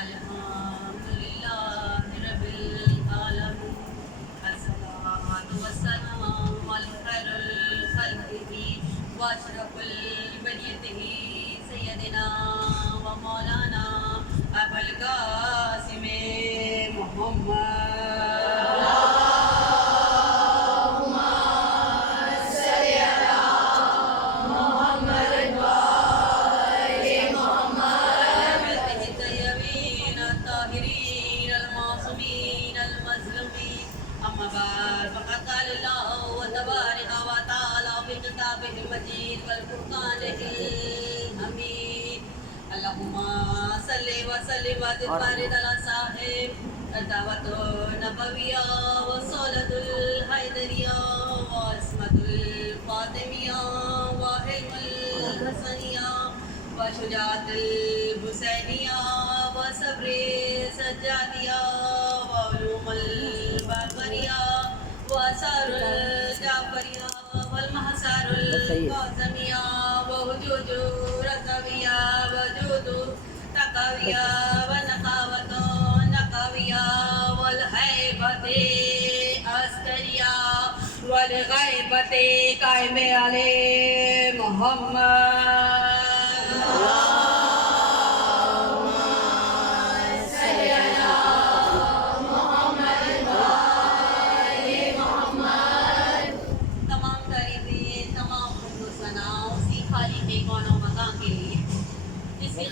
الحمدللہ رب العالمین الصلاۃ والسلام علی خیر الخلق واشرف البریۃ سیدنا و مولانا ابو القاسم محمد المجيد والفرقان الحميد اللهم صل وسلم وزد وبارك على صاحب الدعوة النبوية والصلاة الحيدرية وعصمة الفاطمية وحلم الحسنية وشجاعة الحسينية وصبر السجادية وعلوم الباقرية وآثار الجعفرية والمحصار القاسمية ووجود رضوية وجود تقوية ونقاوة نقوية والهيبة عسكرية والغيبة قائم عليه محمد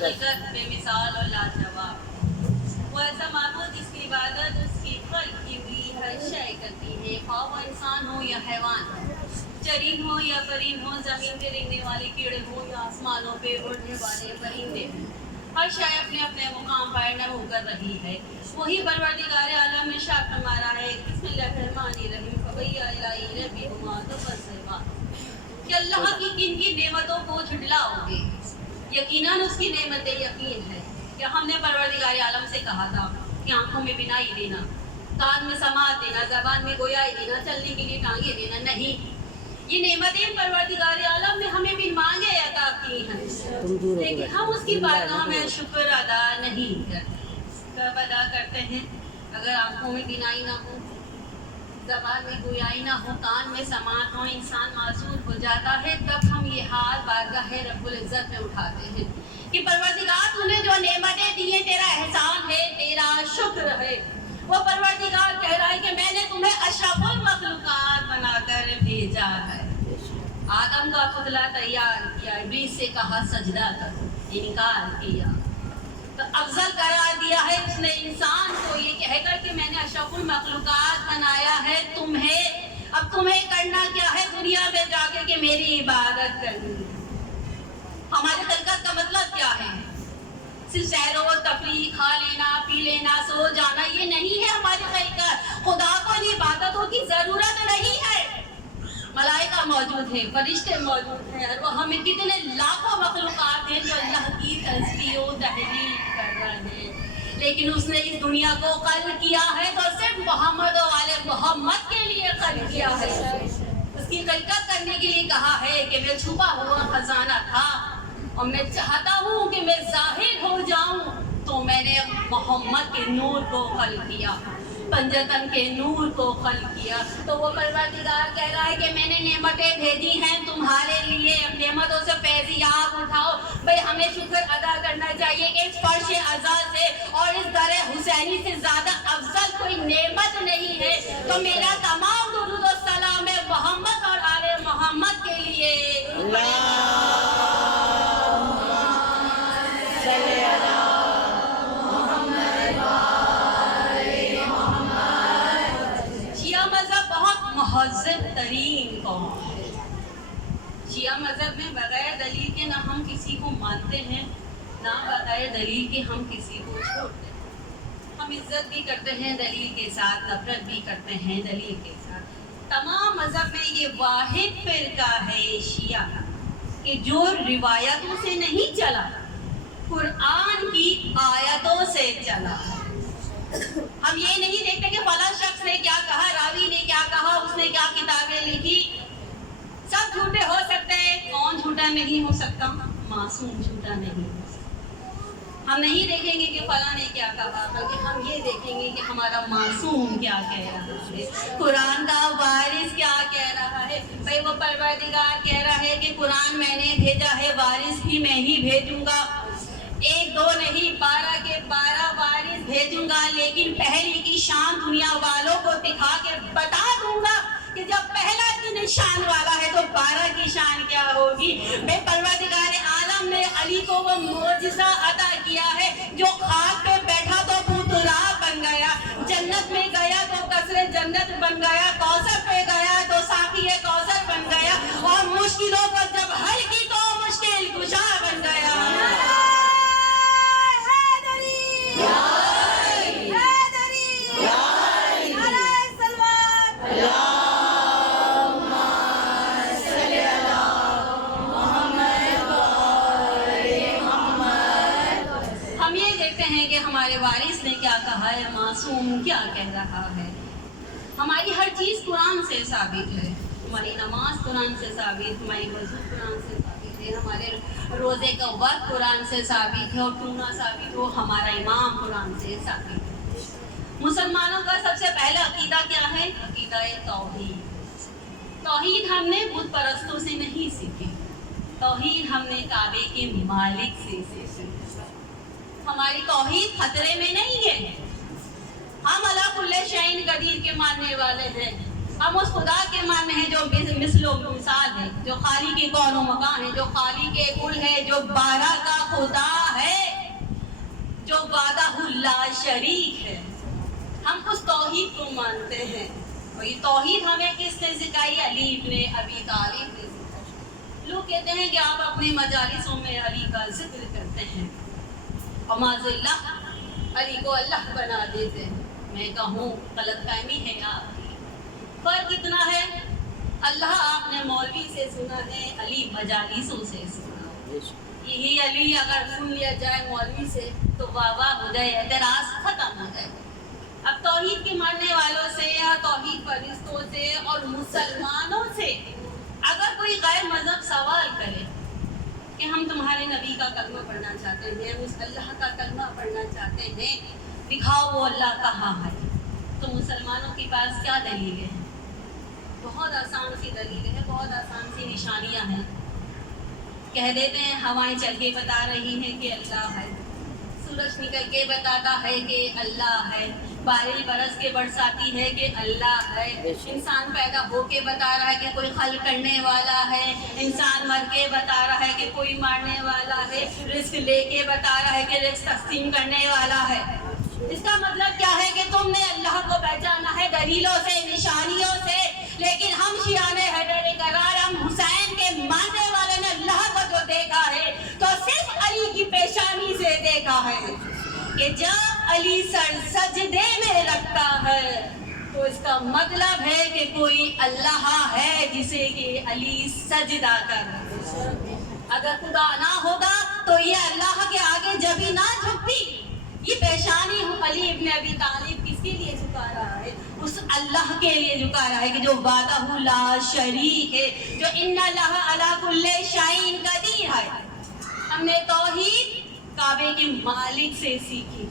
خلقت بے مثال اور لاجواب وہ ایسا معبود جس کی عبادت اس کی خلق کی ہوئی ہر شے کرتی ہے، خواہ وہ انسان ہو یا حیوان، چرند ہو یا پرند ہو، زمین پہ رہنے والے کیڑے ہو یا آسمانوں پہ اڑنے والے پرندے، ہر شے اپنے اپنے مقام پر نمو کر رہی ہے۔ وہی پروردگار عالم میں شاہ فرما رہا ہے بسم اللہ الرحمن الرحیم فبیا الہی ربکما تفسروا کہ اللہ کی کن کی نعمتوں کو جھٹلاؤ گے؟ یقیناً اس کی نعمت یقین ہے کہ ہم نے پروردگار عالم سے کہا تھا کہ آنکھوں میں بینائی دینا، کان میں سماعت دینا، زبان میں گویائی دینا، چلنے کے لیے ٹانگیں دینا، نہیں، یہ نعمتیں پروردگار عالم نے ہمیں بن مانگے عطا کی ہیں، لیکن ہم اس کی بارگاہ میں شکر ادا نہیں کرتے۔ کب ادا کرتے ہیں؟ اگر آنکھوں میں بینائی نہ ہو، زبان میں گویائی نہ ہو، کان میں سماعت ہو، انسان معذور ہو جاتا ہے، تب ہم یہ ہاتھ بارگاہ رب العزت میں اٹھاتے ہیں کہ پروردگار تو نے جو نعمتیں دی ہیں تیرا احسان ہے، تیرا شکر ہے۔ وہ پروردگار کہہ رہا ہے کہ میں نے تمہیں اشرف المخلوقات بنا کر بھیجا ہے۔ آدم کا پتلا تیار کیا، ابلیس سے کہا سجدہ کر، انکار کیا، تو افضل قرار دیا ہے اس نے انسان کو یہ کہہ کر کہ میں نے اشرف المخلوقات بنایا ہے تمہیں، اب تمہیں کرنا کیا ہے دنیا میں جا کے کہ میری عبادت کرنی ہے۔ ہماری خلقت کا مطلب کیا ہے؟ صرف سیر و تفریح، کھا لینا، پی لینا، سو جانا، یہ نہیں ہے ہماری خلقت۔ خدا کو ان عبادتوں کی ضرورت نہیں ہے۔ ملائکہ موجود ہیں، فرشتے موجود ہیں، اور وہ ہمیں کتنے لاکھوں مخلوقات ہیں جو اللہ کی تسبیح و تحلیل کر رہے ہیں، لیکن اس نے اس دنیا کو خلق کیا ہے تو صرف محمد و آل محمد کے لیے خلق کیا ہے۔ اس کی خلقت کرنے کے لیے کہا ہے کہ میں چھپا ہوا خزانہ تھا اور میں چاہتا ہوں کہ میں ظاہر ہو جاؤں، تو میں نے محمد کے نور کو خلق کیا، پنجتن کے نور کو خلق کیا۔ تو وہ پروردگار کہہ رہا ہے کہ میں نے نعمتیں بھیجی ہیں تمہارے لیے، نعمتوں سے فیضیاب اٹھاؤ۔ بھئی ہمیں شکر ادا کرنا چاہیے کہ اس فرش عزا سے اور اس در حسینی سے زیادہ افضل کوئی نعمت نہیں ہے۔ تو میرا تمام درود و سلام ہے محمد اور آل محمد کے لیے۔ مہذب ترین قوم ہے۔ شیعہ مذہب میں بغیر دلیل کے نہ ہم کسی کو مانتے ہیں، نہ بغیر دلیل کے ہم کسی کو چھوڑتے ہیں۔ ہم عزت بھی کرتے ہیں دلیل کے ساتھ، نفرت بھی کرتے ہیں دلیل کے ساتھ۔ تمام مذہب میں یہ واحد فرقہ ہے شیعہ کہ جو روایتوں سے نہیں چلا، قرآن کی آیتوں سے چلا۔ ہم یہ نہیں دیکھتے کہ فلاں شخص نے کیا کہا، راوی نے کیا کہا، اس نے کیا کتابیں لکھی۔ سب جھوٹے ہو سکتے ہیں، کون جھوٹا نہیں ہو سکتا؟ معصوم جھوٹا نہیں ہو سکتا۔ ہم نہیں دیکھیں گے کہ فلاں نے کیا کہا، بلکہ ہم یہ دیکھیں گے کہ ہمارا معصوم کیا کہہ رہا ہے، قرآن کا وارث کیا کہہ رہا ہے۔ بھائی وہ پروردگار کہہ رہا ہے کہ قرآن میں نے بھیجا ہے، وارث بھی میں ہی بھیجوں گا، 1 2 نہیں 12 کے 12 وارث بھیجوں گا، لیکن پہلی کی شان دنیا والوں کو دکھا کے بتا دوں گا کہ جب پہلا کی شان والا ہے تو 12 کی شان کیا ہوگی۔ بے پروردگار عالم نے علی کو وہ معجزہ عطا کیا ہے جو خاک پہ بیٹھا تو پتلا بن گیا، جنت میں گیا تو قصر جنت بن گیا، کوثر پہ گیا تو ساقی کوثر بن گیا، اور مشکلوں کو جب حل کی تو مشکل کشا بن گیا۔ ہمارے وارث نے کیا کہا ہے، معصوم کیا کہہ رہا ہے۔ ہماری ہر چیز قرآن سے ثابت ہے، ہماری نماز قرآن سے ثابت، ہماری وضو قرآن سے ثابت ہے، ہمارے روزے کا وقت قرآن سے ثابت ہے، اور کیوں نہ ثابت ہو، ہمارا امام قرآن سے ثابت ہے۔ مسلمانوں کا سب سے پہلا عقیدہ کیا ہے؟ عقیدہ توحید۔ توحید ہم نے بت پرستوں سے نہیں سیکھی، توحید ہم نے کعبے کے مالک سے سیکھی۔ ہماری توحید خطرے میں نہیں ہے، ہم علی کل شیء قدیر کے ماننے والے ہیں، ہم اس خدا کے ماننے ہیں جو مثل و مثال ہے، جو خالق کون و مکان ہے، جو خالق کل ہے، جو بارہ کا خدا ہے، جو وحدہ لا شریک ہے۔ ہم اس توحید کو مانتے ہیں، اور یہ توحید ہمیں کس نے سکھائی؟ علی ابن ابی طالب نے سکھائی۔ لوگ کہتے ہیں کہ آپ اپنی مجالسوں میں علی کا ذکر کرتے ہیں، معاذ اللہ علی کو اللہ بنا دیتے ہیں۔ میں کہوں غلط فہمی ہے آپ کی۔ فرق اتنا ہے، اللہ آپ نے مولوی سے سنا ہے، علی مجالسوں سے سنا۔ یہی علی اگر سن لیا جائے مولوی سے تو واہ واہ ہو جائے، اعتراض ختم ہو جائے۔ اب توحید کے ماننے والوں سے یا توحید پرستوں سے اور مسلمانوں سے اگر کوئی غیر مذہب سوال کرے کہ ہم تمہارے نبی کا کلمہ پڑھنا چاہتے ہیں، اس اللہ کا کلمہ پڑھنا چاہتے ہیں، دکھاؤ وہ اللہ کہاں ہے، تو مسلمانوں کے پاس کیا دلیل ہے؟ بہت آسان سی دلیل ہے، بہت آسان سی نشانیاں ہیں۔ کہہ دیتے ہیں ہوائیں چل کے بتا رہی ہیں کہ اللہ ہے، سورج نکل کے بتاتا ہے کہ اللہ ہے، بارش برس کے برساتی ہے کہ اللہ ہے، انسان پیدا ہو کے بتا رہا ہے کہ کوئی خلق کرنے والا ہے، انسان مر کے بتا رہا ہے کہ کوئی مارنے والا ہے، رزق لے کے بتا رہا ہے کہ رزق تقسیم کرنے والا ہے۔ اس کا مطلب کیا ہے کہ تم نے اللہ کو پہچانا ہے دلیلوں سے، نشانیوں سے، لیکن ہم شیعان حیدر کرار، ہم حسین کے ماننے والے نے اللہ کو جو دیکھا ہے تو صرف علی کی پیشانی سے دیکھا ہے کہ جب علی سر سجدے میں رکھتا ہے تو اس کا مطلب ہے کہ کوئی اللہ ہے جسے کہ علی سجدہ کر رہا ہے۔ اگر خدا نہ ہوگا تو یہ اللہ کے آگے جبھی نہ جھکتی۔ یہ پیشانی علی ابن ابی طالب کس کے لیے جھکا رہا ہے؟ اس اللہ کے لیے جھکا رہا ہے کہ جو وحدہ لا شریک ہے، جو ان اللہ علی کل شیء قدیر ہے۔ ہم نے توحید کعبے کے مالک سے سیکھی،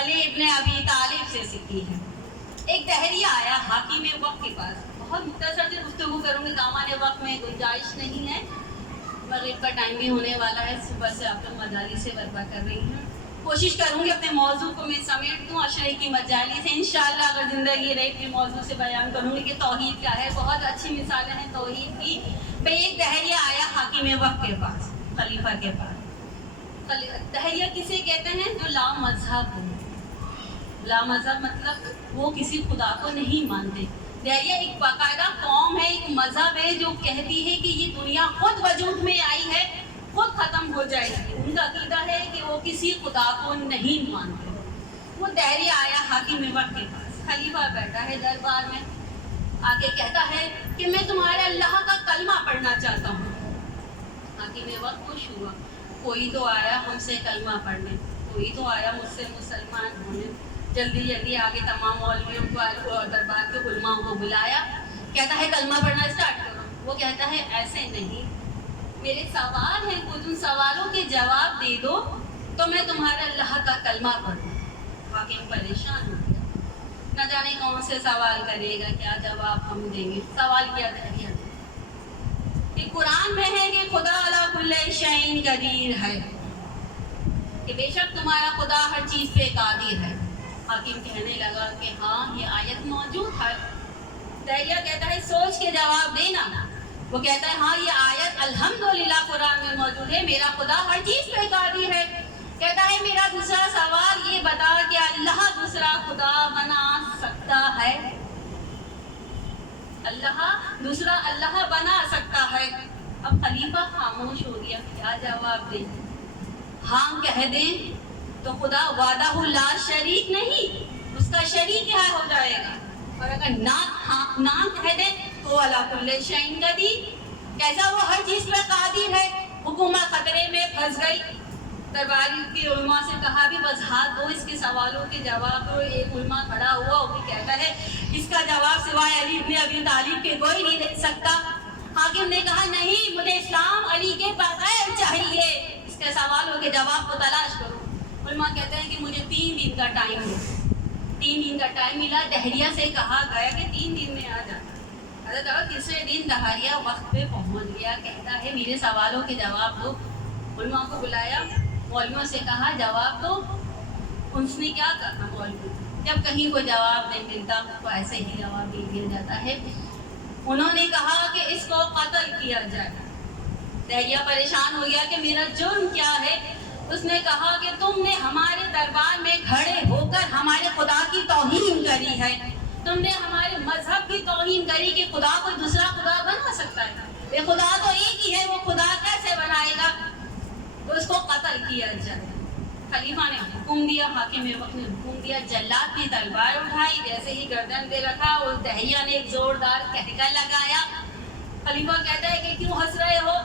علی ابن ابی طالب سے سیکھی ہے۔ ایک دہریہ آیا حاکم وقت کے پاس، بہت مختصر سے گفتگو کروں گی، دامن وقت میں گنجائش نہیں ہے، مغرب کا ٹائم بھی ہونے والا ہے، صبح سے آپ لوگ مجالس سے برپا کر رہی ہیں۔ کوشش کروں گی اپنے موضوع کو میں سمیٹ دوں، عشرے کی مجالس سے انشاءاللہ اگر زندگی رہی اپنے موضوع سے بیان کروں گی کہ توحید کیا ہے۔ بہت اچھی مثالیں ہیں توحید کی۔ بھئی ایک دہریہ آیا حاکم وقت کے پاس، خلیفہ کے پاس۔ دہریہ کسے کہتے ہیں؟ جو لا مذہب ہو۔ لا مذہب مطلب وہ کسی خدا کو نہیں مانتے۔ دہریہ ایک باقاعدہ قوم ہے، ایک مذہب ہے جو کہتی ہے کہ یہ دنیا خود وجود میں آئی ہے، خود ختم ہو جائے گی۔ ان کا عقیدہ ہے کہ وہ کسی خدا کو نہیں مانتے۔ وہ دہریہ آیا حاکم وقت کے پاس، خلیفہ بیٹھا ہے دربار میں، آگے کہتا ہے کہ میں تمہارے اللہ کا کلمہ پڑھنا چاہتا ہوں۔ حاکم وقت خوش ہوا، کوئی تو آیا ہم سے کلمہ پڑھنے، کوئی تو آیا مجھ سے مسلمان ہونے۔ جلدی جلدی آگے تمام مولویوں کو اور دربار کے علماء کو بلایا، کہتا ہے کلمہ پڑھنا اسٹارٹ کرو۔ وہ کہتا ہے ایسے نہیں، میرے سوال ہیں، کچھ ان سوالوں کے جواب دے دو تو میں تمہارے اللہ کا کلمہ پڑھوں. حاکم پریشان ہو گیا, نہ جانے کون سے سوال کرے گا, کیا جواب ہم دیں گے. سوال کیا دہریہ کہ قرآن میں ہے کہ خدا علی کل شیء قدیر ہے, کہ بے شک تمہارا خدا ہر چیز پہ قادر ہے. حاکم کہنے لگا کہ ہاں یہ آیت موجود ہے. دہریہ کہتا ہے سوچ کے جواب دینا. وہ کہتا ہے ہاں یہ آیت الحمدللہ قرآن میں موجود ہے, میرا خدا ہر چیز پہ قادر ہے. کہتا ہے میرا دوسرا سوال یہ بتا کہ اللہ دوسرا خدا بنا سکتا ہے؟ دوسرا اللہ بنا سکتا ہے. اب خلیفہ خاموش ہو گیا, کیا جواب دیں؟ ہاں کہہ دیں تو خدا وحدہ لا شریک نہیں, اس کا شریک کیا ہو جائے گا. اور اگر نہ کہہ دیں تو علی کل شیء قدیر, کیسا وہ ہر چیز پہ قادر ہے. حکومت خطرے میں پھنس گئی. درباری کی علماء سے کہا بھی وضاحت دو اس کے سوالوں کے جواب دو. ایک علماء کھڑا ہوا, وہ کہتا ہے اس کا جواب سوائے علی ابن ابی طالب کے کوئی نہیں دے سکتا. حاکم نے کہا نہیں, مجھے اسلام علی کے بغیر چاہیے, اس کے سوالوں کے جواب کو تلاش کرو. علماء کہتے ہیں کہ مجھے 3 دن کا ٹائم دو. 3 دن کا ٹائم ملا. دہریہ سے کہا گیا کہ 3 دن میں آ جاتا. حضرت تیسرے دن دہریہ وقت پہ پہنچ گیا. کہتا ہے میرے سوالوں کے جواب دو. علماء کو بلایا, مولویوں سے کہا جواب دو. اس نے کیا کرنا, مولوی جب کہیں کوئی جواب نہیں ملتا تو ایسے ہی جواب دے دیا جاتا ہے. انہوں نے کہا کہ اس کو قتل کیا جائے. دہریہ پریشان ہو گیا کہ میرا جرم کیا ہے. اس نے کہا کہ تم نے ہمارے دربار میں کھڑے ہو کر ہمارے خدا کی توہین کری ہے. تم نے ہمارے مذہب کی توہین کری کہ خدا کوئی دوسرا خدا بنا سکتا ہے. یہ خدا تو ایک ہی ہے, وہ خدا کیسے بنائے گا. تو اس کو قتل کیا جائے. خلیفہ نے حکم دیا, حاکم وقت نے حکم دیا, جلاد کی تلوار اٹھائی, جیسے ہی گردن پہ رکھا اور دہریہ نے ایک زوردار کہکا لگایا. خلیفہ کہتا ہے کہ کیوں ہنس رہے ہو.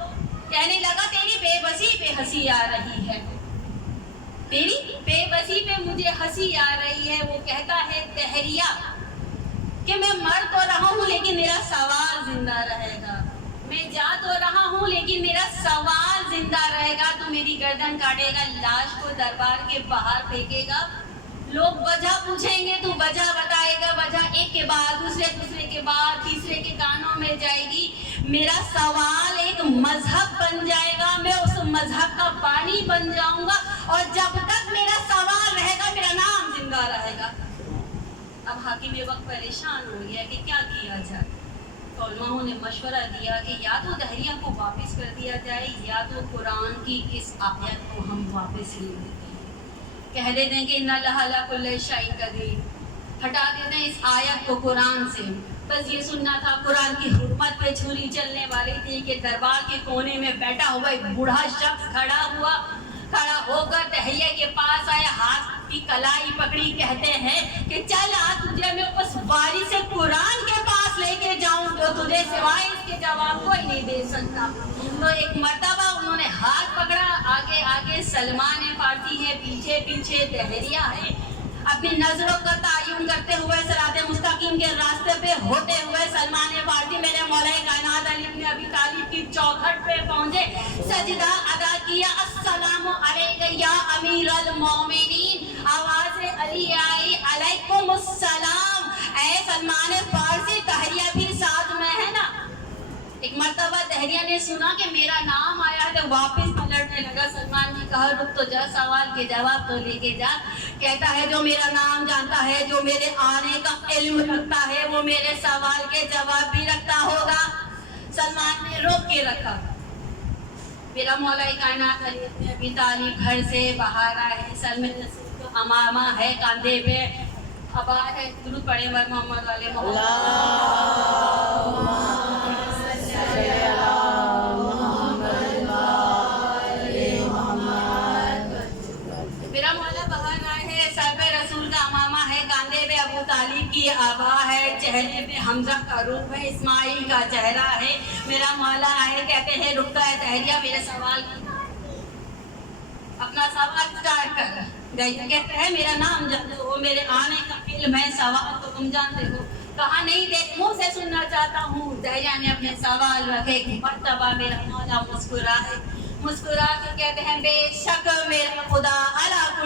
کہنے لگا تیری بے بسی پہ ہنسی آ رہی ہے, تیری بے بسی پہ مجھے ہنسی آ رہی ہے. وہ کہتا ہے دہریہ کہ میں مر تو رہا ہوں لیکن میرا سوال زندہ رہے گا. میں جا تو رہا ہوں لیکن میرا سوال زندہ رہے گا. تو میری گردن کاٹے گا, لاش کو دربار کے باہر پھینکے گا, لوگ وجہ پوچھیں گے, تو وجہ بتائے گا. وجہ ایک کے بعد دوسرے کے بعد تیسرے کے کانوں میں جائے گی. میرا سوال ایک مذہب بن جائے گا, میں اس مذہب کا بانی بن جاؤں گا, اور جب تک میرا سوال رہے گا میرا نام زندہ رہے گا. اب حاکم وقت پریشان ہو گیا کہ کیا کیا جائے. تو علماء نے مشورہ دیا کہ یا تو دہریہ کو واپس کر دیا جائے, یا تو قرآن کی اس آیت کو ہم واپس لے لیں, کہہ دیتے ہیں کہ ان اللہ علی کل شیء قدیر, ہٹا دیتے ہیں اس آیت کو قرآن سے. بس یہ سننا تھا قرآن کی حکمت پہ چھری چلنے والی تھی کہ دربار کے کونے میں بیٹھا ہوا ایک بوڑھا شخص کھڑا ہو کر دہریہ کے پاس آیا, ہاتھ کی کلائی پکڑی, کہتے ہیں کہ چل آ تجھے میں اس واری سے قرآن کے پاس لے کے جاؤں جو تجھے سوائے اس کے جواب کوئی نہیں دے سکتا. تو ایک مرتبہ انہوں نے ہاتھ پکڑا, آگے سلمان فارسی ہے, پیچھے دہریہ ہے. اپنی نظروں کا تعین کرتے ہوئے صراط مستقیم کے راستے پہ ہوتے ہوئے سلمان فارسی میرے مولا کائنات علی ابن ابی طالب کی چوکھٹ پہ پہنچے, سجدہ ادا کیا. السلام علیک یا امیر المومنین, آواز علی آئی, علیکم السلام. اے سلمان فارسی, دہریہ بھی ساتھ میں ہے نا. ایک مرتبہ دہریہ نے سنا کہ میرا نام آیا ہے تو واپس پلٹنے لگا. سلمان نے کہا رک تو جا, سوال کے جواب تو لے کے جا. کہتا ہے جو میرا نام جانتا ہے, جو میرے آنے کا علم رکھتا ہے, وہ میرے سوال کے جواب بھی رکھتا ہوگا. سلمان نے روک کے رکھا. میرا مولا کائنات علی ابن ابی طالب گھر سے باہر آئے, سلمان رسول کو امامہ ہے, کاندھے پہ ابا ہے. درود پڑھے محمد علیہ طالب کی آبا ہے, چہرے پہ حمزہ کا روپ ہے, اسماعیل کا چہرہ ہے. میرا مولا ہے, کہتے ہیں رکتا ہے دہریہ میرے سوال اپنا سوال اسٹارٹ کر. دہریہ کہتے ہیں میرا نام جانتے ہو, میرے آنے کا علم ہے, سوال تو تم جانتے ہو. کہا نہیں, دیکھ منہ سے سننا چاہتا ہوں. دہریہ نے اپنے سوال رکھے. مرتبہ میرا مولا مسکرا کے کہتے ہیں بے شک میرا خدا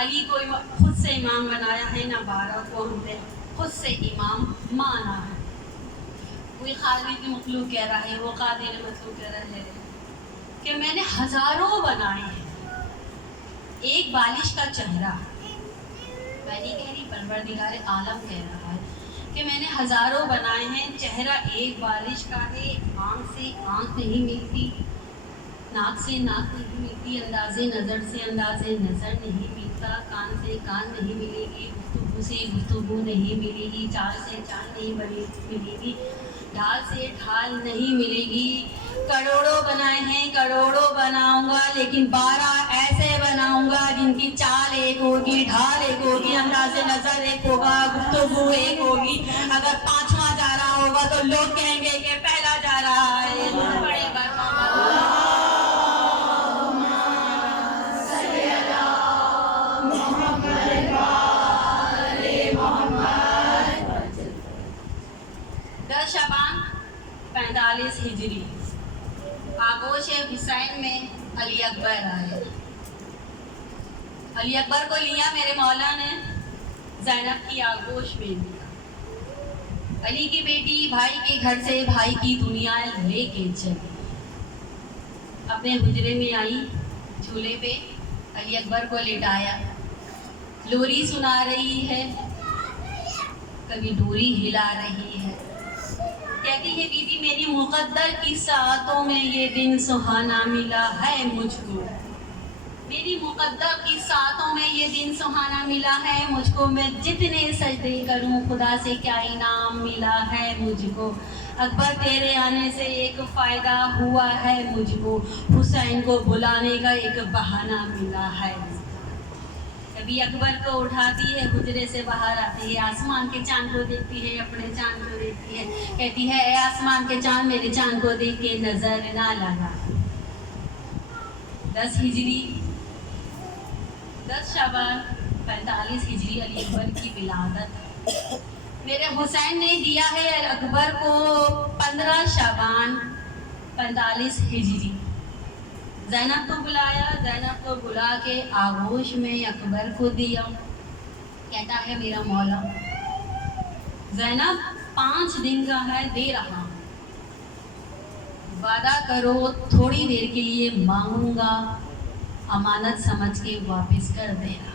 علی کو خود سے امام بنایا ہے، نہ بارہ کو ہم پہ خود سے امام مانا ہے۔ کوئی خالق مخلوق کہہ رہا ہے، وہ قادر مخلوق کہہ رہا ہے کہ میں نے ہزاروں بنائے ہیں ایک بالش کا چہرہ۔ میں نہیں کہہ رہی، پروردگار عالم کہہ رہا ہے کہ میں نے ہزاروں بنائے ہیں، چہرہ ایک بالش کا ہے، آنکھ سے آنکھ نہیں ملتی، ناک سے ناک نہیں ملتی، انداز نظر سے انداز نظر نہیں ملتا، کان سے کان نہیں ملے گی، گفتگو سے گفتگو نہیں ملے گی، چال سے چال نہیں ملے گی، ڈھال سے ڈھال نہیں ملے گی۔ کروڑوں بنائے ہیں، کروڑوں بناؤں گا، لیکن 12 ایسے بناؤں گا جن کی چال ایک ہوگی، ڈھال ایک ہوگی، انداز نظر ایک ہوگا، گفتگو ایک ہوگی۔ اگر 5واں جا رہا ہوگا تو لوگ کہیں گے کہ پہلا جا رہا ہے۔ بڑے شعبان 45 ہجری، آغوش حسین میں علی اکبر آئے۔ علی اکبر کو لیا میرے مولا نے زینب کی آغوش میں لیا۔ علی کی بیٹی بھائی کے گھر سے بھائی کی دنیا لے کے چلی، اپنے حجرے میں آئی، جھولے پہ علی اکبر کو لٹایا، لوری سنا رہی ہے، کبھی ڈوری ہلا رہی ہے، کہتی ہے بی بی میری مقدر کی ساعتوں میں یہ دن سہانا ملا ہے مجھ کو، میری مقدر کی ساعتوں میں یہ دن سہانا ملا ہے مجھ کو، میں جتنے سجدے کروں خدا سے کیا انعام ملا ہے مجھ کو، اکبر تیرے آنے سے ایک فائدہ ہوا ہے مجھ کو، حسین کو بلانے کا ایک بہانہ ملا ہے۔ کبھی اکبر کو اٹھاتی ہے، حجرے سے باہر آتی ہے، آسمان کے چاند کو دیکھتی ہے، اپنے چاند کو دیکھتی ہے، کہتی ہے اے آسمان کے چاند میرے چاند کو دیکھ کے نظر نہ لگا۔ 10 شعبان 45 ہجری علی اکبر کی ولادت۔ میرے حسین نے دیا ہے اکبر کو 15 شعبان 45 ہجری۔ زینب کو بلایا، زینب کو بلا کے آغوش میں اکبر کو دیا، کہتا ہے میرا مولا زینب 5 دن کا ہے، دے رہا ہوں، وعدہ کرو تھوڑی دیر کے لیے مانگوں گا، امانت سمجھ کے واپس کر دینا،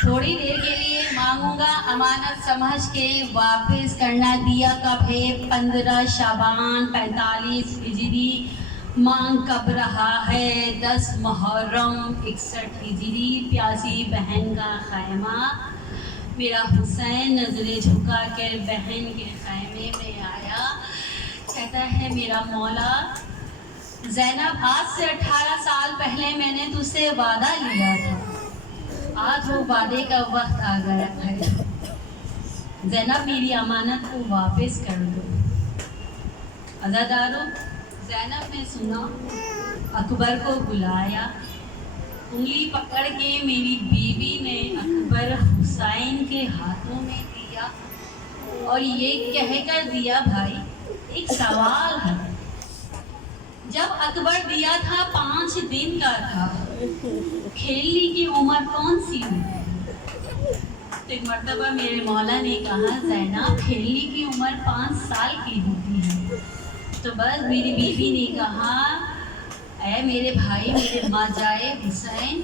تھوڑی دیر کے لیے مانگوں گا، امانت سمجھ کے واپس کرنا۔ دیا کب ہے؟ 15 شعبان 45 ہجری۔ مانگ کب رہا ہے؟ 10 محرم 61 ہجری۔ پیاسی بہن کا خیمہ، میرا حسین نظریں جھکا کر بہن کے خیمے میں آیا، کہتا ہے میرا مولا زینب آج سے 18 سال پہلے میں نے تجھ سے وعدہ لیا تھا، آج وہ وعدے کا وقت آ گیا ہے، زینب میری امانت کو واپس کر دو۔ عزادارو، زینب نے سنا، اکبر کو بلایا، انگلی پکڑ کے میری بیوی نے اکبر حسین کے ہاتھوں میں دیا اور یہ کہہ کر دیا بھائی ایک سوال ہے، جب اکبر دیا تھا 5 دن کا تھا، کھیلنے کی عمر کون سی ہوتی؟ ایک مرتبہ میرے مولا نے کہا زینب کھیلنے کی عمر 5 سال کی ہوتی ہے، تو بس میری بیوی نے کہا اے میرے بھائی میرے ماں جائے حسین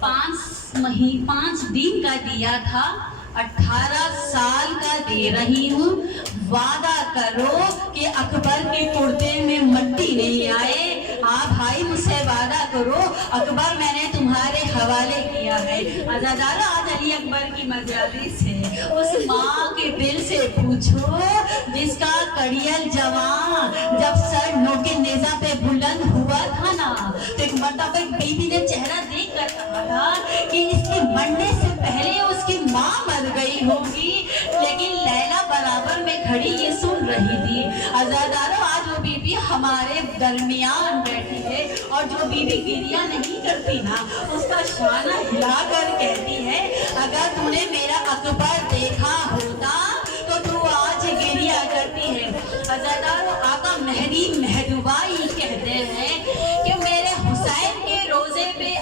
5 دن کا دیا تھا، 18 سال کا دے رہی ہوں، وعدہ کرو کہ اکبر کے کرتے میں مٹی نہیں آئے، بھائی مجھ سے وعدہ کرو، اکبر میں نے تمہارے حوالے کیا ہے۔ عزادارہ آج علی اکبر کی مجالس ہے، اس ماں کے دل سے پوچھو جس کا کڑیل جوان جب سر نوکے نیزہ پہ بلند ہوا تھا نا، تو ایک مرتبہ بیوی نے چہرہ دیکھ کر کہا تھا کہ اس کے مرنے سے پہلے اس کی ماں مر گئی ہوگی، لیکن لیلا برابر میں کھڑی یہ سن رہی تھی۔ عزادارو آج وہ بیوی ہمارے درمیان بیٹھی ہے، اور جو بیوی گریہ نہیں کرتی نا اس کا شانہ ہلا کر کہتی ہے اگر تو نے میرا اکبر دیکھا ہوتا تو تو آج گریہ کرتی ہے۔ عزادارو آقا مہدی مہدوبائی کہتے ہیں کہ میرے حسین کے روزے پہ